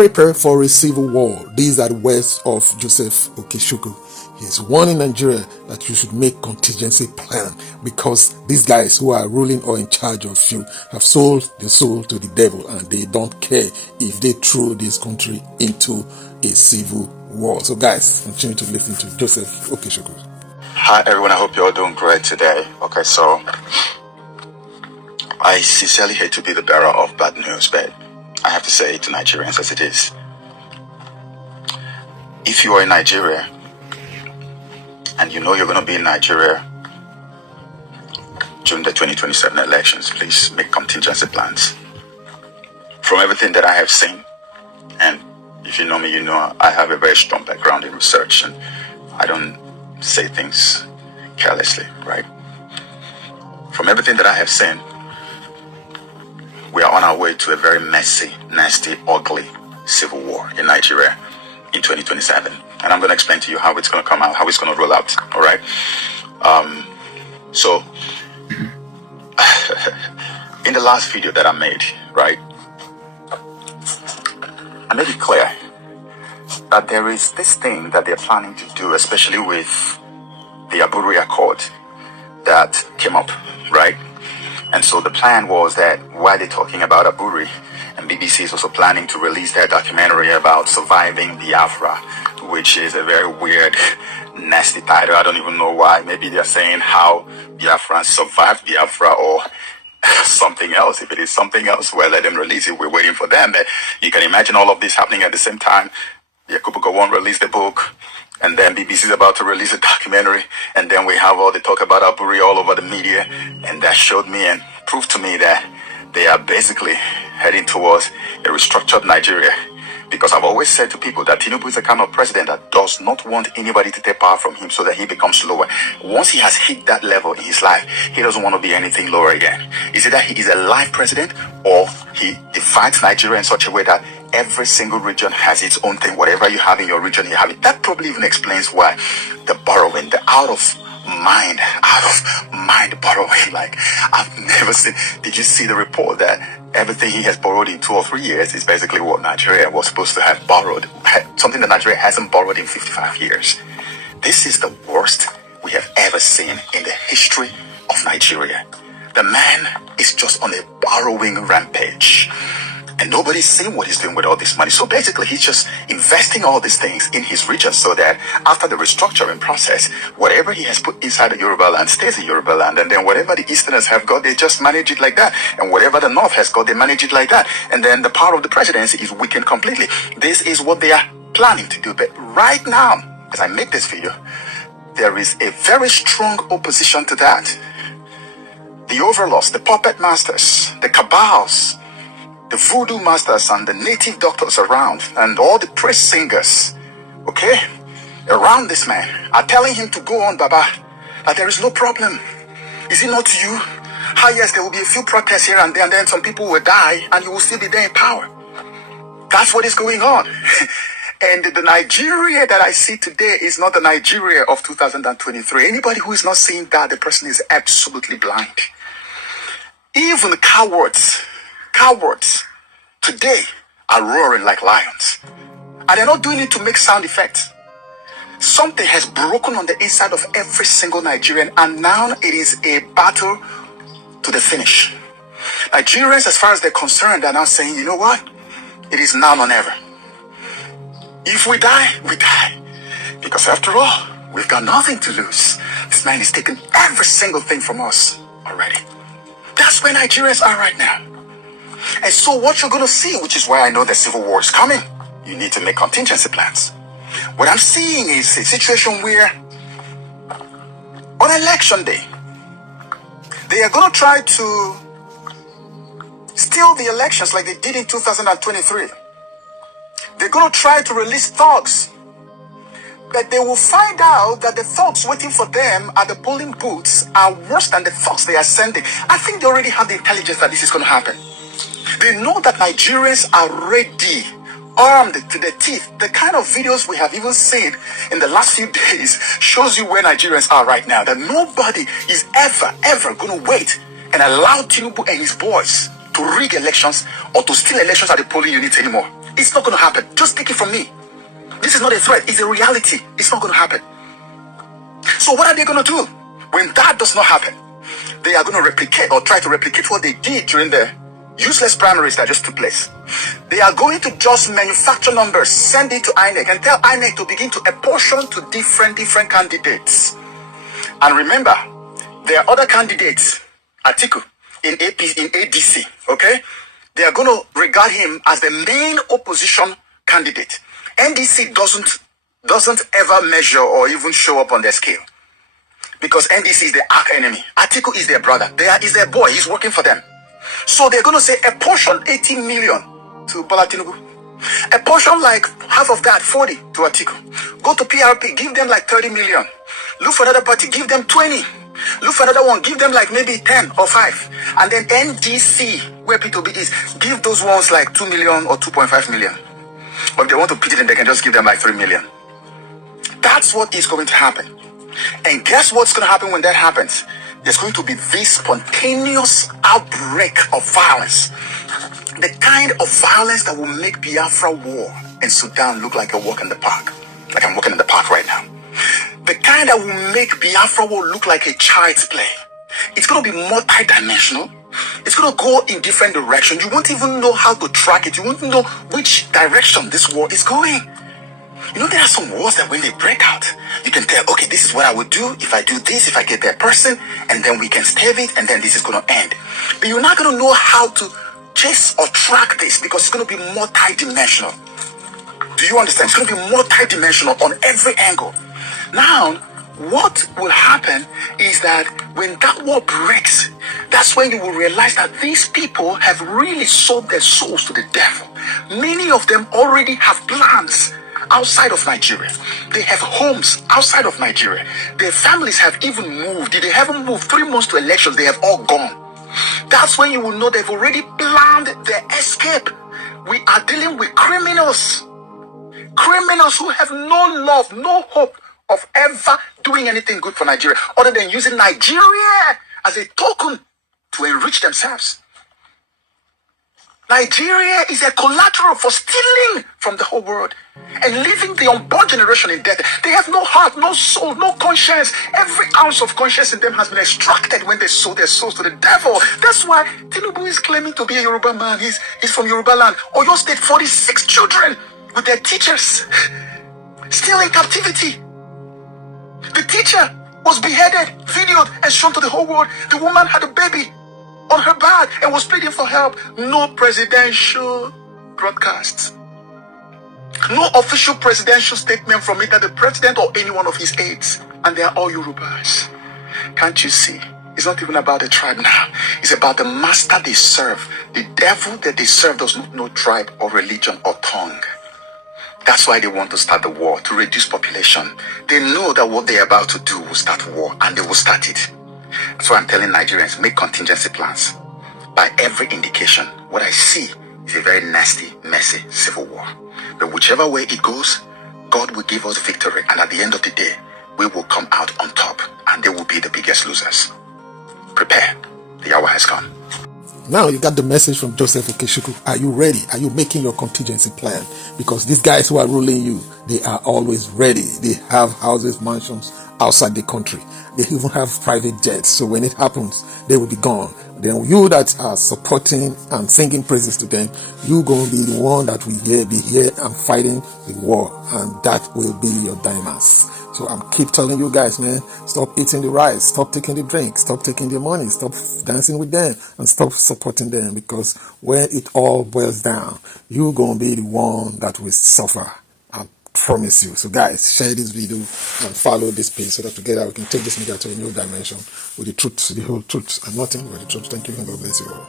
prepare for a civil war. These are the words of Joseph Okechukwu. He is warning Nigeria that you should make contingency plan because these guys who are ruling or in charge of you have sold their soul to the devil and they don't care if they throw this country into a civil war. So guys, continue to listen to Joseph Okechukwu. Hi everyone, I hope you're all doing great today. Okay, so I sincerely hate to be the bearer of bad news, but I have to say it to Nigerians as it is. If you are in Nigeria and you know you're going to be in Nigeria during the 2027 elections, please make contingency plans. From everything that I have seen, and if you know me, you know I have a very strong background in research and I don't say things carelessly, right? From everything that I have seen, we are on our way to a very messy, nasty, ugly civil war in Nigeria in 2027. And I'm going to explain to you how it's going to come out, how it's going to roll out, all right? So, in the last video that I made, right, I made it clear that there is this thing that they're planning to do, especially with the Aburi Accord that came up, right? And so the plan was that while they're talking about Aburi, and BBC is also planning to release their documentary about surviving Biafra, which is a very weird, nasty title. I don't even know why. Maybe they're saying how Biafrans survived Biafra or something else. If it is something else, well, let them release it. We're waiting for them. But you can imagine all of this happening at the same time. Yakubu Gowon released the book, and then BBC is about to release a documentary, and then we have all the talk about Aburi all over the media, and that showed me and proved to me that they are basically heading towards a restructured Nigeria. Because I've always said to people that Tinubu is the kind of president that does not want anybody to take power from him so that he becomes lower. Once he has hit that level in his life, he doesn't want to be anything lower again. Is it that he is a live president, or he divides Nigeria in such a way that every single region has its own thing? Whatever you have in your region, you have it. That probably even explains why the borrowing, the out of mind borrowing, like I've never seen. Did you see the report that everything he has borrowed in 2 or 3 years is basically what Nigeria was supposed to have borrowed, something that Nigeria hasn't borrowed in 55 years. This is the worst we have ever seen in the history of Nigeria. The man is just on a borrowing rampage. And nobody's seeing what he's doing with all this money. So basically, he's just investing all these things in his region so that after the restructuring process, whatever he has put inside the Yoruba land stays in Yoruba land. And then whatever the Easterners have got, they just manage it like that. And whatever the North has got, they manage it like that. And then the power of the presidency is weakened completely. This is what they are planning to do. But right now, as I make this video, there is a very strong opposition to that. The overlords, the puppet masters, the cabals, the voodoo masters and the native doctors around, and all the praise singers, okay, around this man are telling him to go on, Baba, that there is no problem. Is it not to you? How yes, there will be a few protests here and there, and then some people will die, and you will still be there in power. That's what is going on. And the Nigeria that I see today is not the Nigeria of 2023. Anybody who is not seeing that, the person is absolutely blind. Even cowards today are roaring like lions. And they're not doing it to make sound effects. Something has broken on the inside of every single Nigerian, and now it is a battle to the finish. Nigerians, as far as they're concerned, are now saying, you know what? It is now or never. If we die, we die. Because after all, we've got nothing to lose. This man is taking every single thing from us already. That's where Nigerians are right now. And so what you're going to see, which is why I know the civil war is coming, you need to make contingency plans. What I'm seeing is a situation where on election day, they are going to try to steal the elections like they did in 2023. They're going to try to release thugs. But they will find out that the thugs waiting for them at the polling booths are worse than the thugs they are sending. I think they already have the intelligence that this is going to happen. They know that Nigerians are ready, armed to the teeth. The kind of videos we have even seen in the last few days shows you where Nigerians are right now. That nobody is ever going to wait and allow Tinubu and his boys to rig elections or to steal elections at the polling units anymore. It's not going to happen. Just take it from me. This is not a threat. It's a reality. It's not going to happen. So what are they going to do? When that does not happen, they are going to replicate or try to replicate what they did during the useless primaries that just took place. They are going to just manufacture numbers, send it to INEC, and tell INEC to begin to apportion to different candidates. And remember, there are other candidates, Atiku, in ADC, okay? They are going to regard him as the main opposition candidate. NDC doesn't ever measure or even show up on their scale, because NDC is the arch enemy. Atiku is their brother. Is their boy. He's working for them. So they're going to say a portion 80 million to Bola Tinubu. A portion like half of that, 40 to Atiku. Go to PRP, give them like 30 million. Look for another party, give them 20. Look for another one, give them like maybe 10 or 5. And then NDC, where P2B is, give those ones like 2 million or 2.5 million. Or if they want to pity them, they can just give them like 3 million. That's what is going to happen. And guess what's going to happen when that happens? There's going to be this spontaneous outbreak of violence. The kind of violence that will make Biafra war in Sudan look like a walk in the park. Like I'm walking in the park right now. The kind that will make Biafra war look like a child's play. It's going to be multi-dimensional. It's going to go in different directions. You won't even know how to track it. You won't know which direction this war is going. You know, there are some wars that when they break out, you can tell, okay, this is what I would do if I do this, if I get that person, and then we can stave it, and then this is going to end. But you're not going to know how to chase or track this because it's going to be multi-dimensional. Do you understand? It's going to be multi-dimensional on every angle. Now, what will happen is that when that war breaks, that's when you will realize that these people have really sold their souls to the devil. Many of them already have plans outside of Nigeria. They have homes outside of Nigeria. Their families have even moved. They haven't moved 3 months to elections. They have all gone. That's when you will know they've already planned their escape. We are dealing with criminals. Criminals who have no love, no hope of ever doing anything good for Nigeria other than using Nigeria as a token to enrich themselves. Nigeria is a collateral for stealing from the whole world and leaving the unborn generation in debt. They have no heart, no soul, no conscience. Every ounce of conscience in them has been extracted when they sold their souls to the devil. That's why Tinubu is claiming to be a Yoruba man. He's from Yoruba land. Oyo State, 46 children with their teachers still in captivity. The teacher was beheaded, videoed, and shown to the whole world. The woman had a baby on her back and was pleading for help. No presidential broadcasts. No official presidential statement from either the president or any one of his aides. And they are all Yorubas. Can't you see? It's not even about the tribe now. It's about the master they serve. The devil that they serve does not know tribe or religion or tongue. That's why they want to start the war, to reduce population. They know that what they're about to do will start war, and they will start it. That's why I'm telling Nigerians, make contingency plans. By every indication, what I see is a very nasty, messy civil war. But whichever way it goes, God will give us victory, and at the end of the day, we will come out on top, and they will be the biggest losers. Prepare. The hour has come. Now you got the message from Joseph Okechukwu. Are you ready? Are you making your contingency plan? Because these guys who are ruling you, they are always ready. They have houses, mansions outside the country. They even have private jets. So when it happens, they will be gone. Then you that are supporting and singing praises to them, you going to be the one that will be here and fighting the war. And that will be your diamonds. So I'm keep telling you guys, man, stop eating the rice, stop taking the drink, stop taking the money, stop dancing with them, and stop supporting them, because when it all boils down, you're going to be the one that will suffer. I promise you. So guys, share this video and follow this page so that together we can take this media to a new dimension with the truth, the whole truth, and nothing but the truth. Thank you and God bless you all.